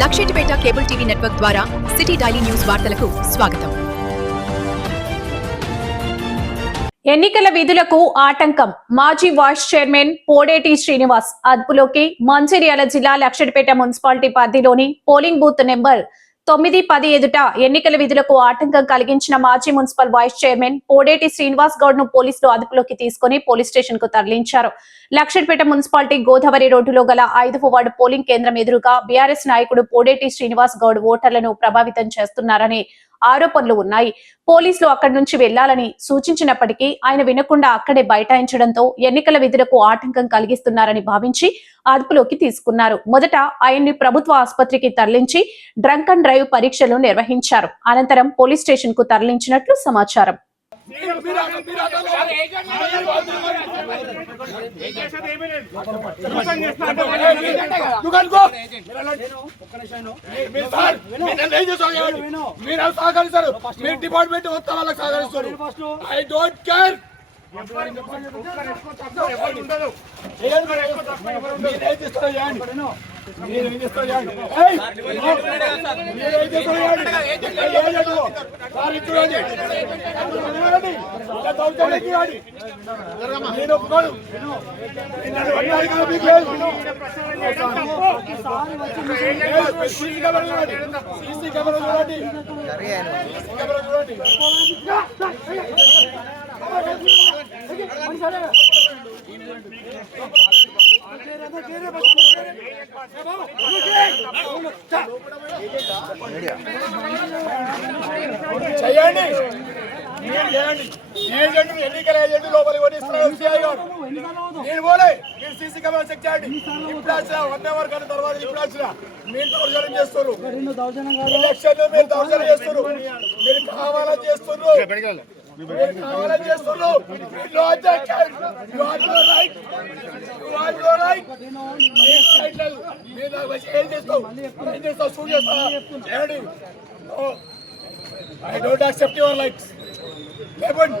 Luxettipet cable TV network ద్వారా city daily news వార్తలకు స్వాగతం. ఎన్నికల విధులకు ఆటంకం. మాజీ వైస్ చైర్మన్ పోడేటి శ్రీనివాస్ అదుపులోకి. మంచిర్యాల జిల్లా లక్షటిపేట మున్సిపాలిటీ పరిధిలోని పోలింగ్ బూత్ నెంబర్ తొమ్మిది పది ఎదుట ఎన్నికల విధులకు ఆటంకం కలిగించిన మాజీ municipal vice chairman Podeti Srinivas గౌడ్ను పోలీసులు అదుపులోకి తీసుకుని పోలీస్ స్టేషన్కు తరలించారు. లక్షడిపేట మున్సిపాలిటీ గోదావరి రోడ్డులో గల ఐదవ వార్డు పోలింగ్ కేంద్రం ఎదురుగా బీఆర్ఎస్ నాయకుడు పోడేటి శ్రీనివాస్ గౌడ్ ఓటర్లను ప్రభావితం చేస్తున్నారని ఆరోపణలు ఉన్నాయి. పోలీసులు అక్కడి నుంచి వెళ్ళాలని సూచించినప్పటికీ ఆయన వినకుండా అక్కడే బైఠాయించడంతో ఎన్నికల విధులకు ఆటంకం కలిగిస్తున్నారని భావించి అదుపులోకి తీసుకున్నారు. మొదట ఆయన్ని ప్రభుత్వ ఆసుపత్రికి తరలించి డ్రంక్ అండ్ డ్రైవ్ పరీక్షలు నిర్వహించారు. అనంతరం పోలీస్ స్టేషన్కు తరలించినట్లు సమాచారం. మీరు సహకరిస్తారు మీరు డిపార్ట్మెంట్ మొత్తం వాళ్ళకి సహకరిస్తారు ఐ డోంట్ కేర్ ఏం చేస్తారో చేయండి. మీరేం చేస్తారో చేయండి ఏం సీసీ కెమెరా చూడండి కెమెరా చూడండి చేయండి. ఏజెంట్ ఎన్నికల ఏజెంట్ లోపలికి కొనిస్తున్నారు సిఐ గారు. నేను పోలే. మీరు సీసీ కెమెరా చెక్ చేయండి. ఇప్పుడు వచ్చిన వన్ అవర్ కంటే తర్వాత ఇప్పుడు వచ్చిన మీరు దౌర్జన్యం చేస్తారు ఎలక్షన్ మీరు దౌర్జన్యం చేస్తారు మీరు కావాలని చేస్తున్నారు. మీరు కావాలని చేస్తున్నారు. చేస్తా షూట్ చేస్తా ఏమండి I don't accept your likes లేపండి.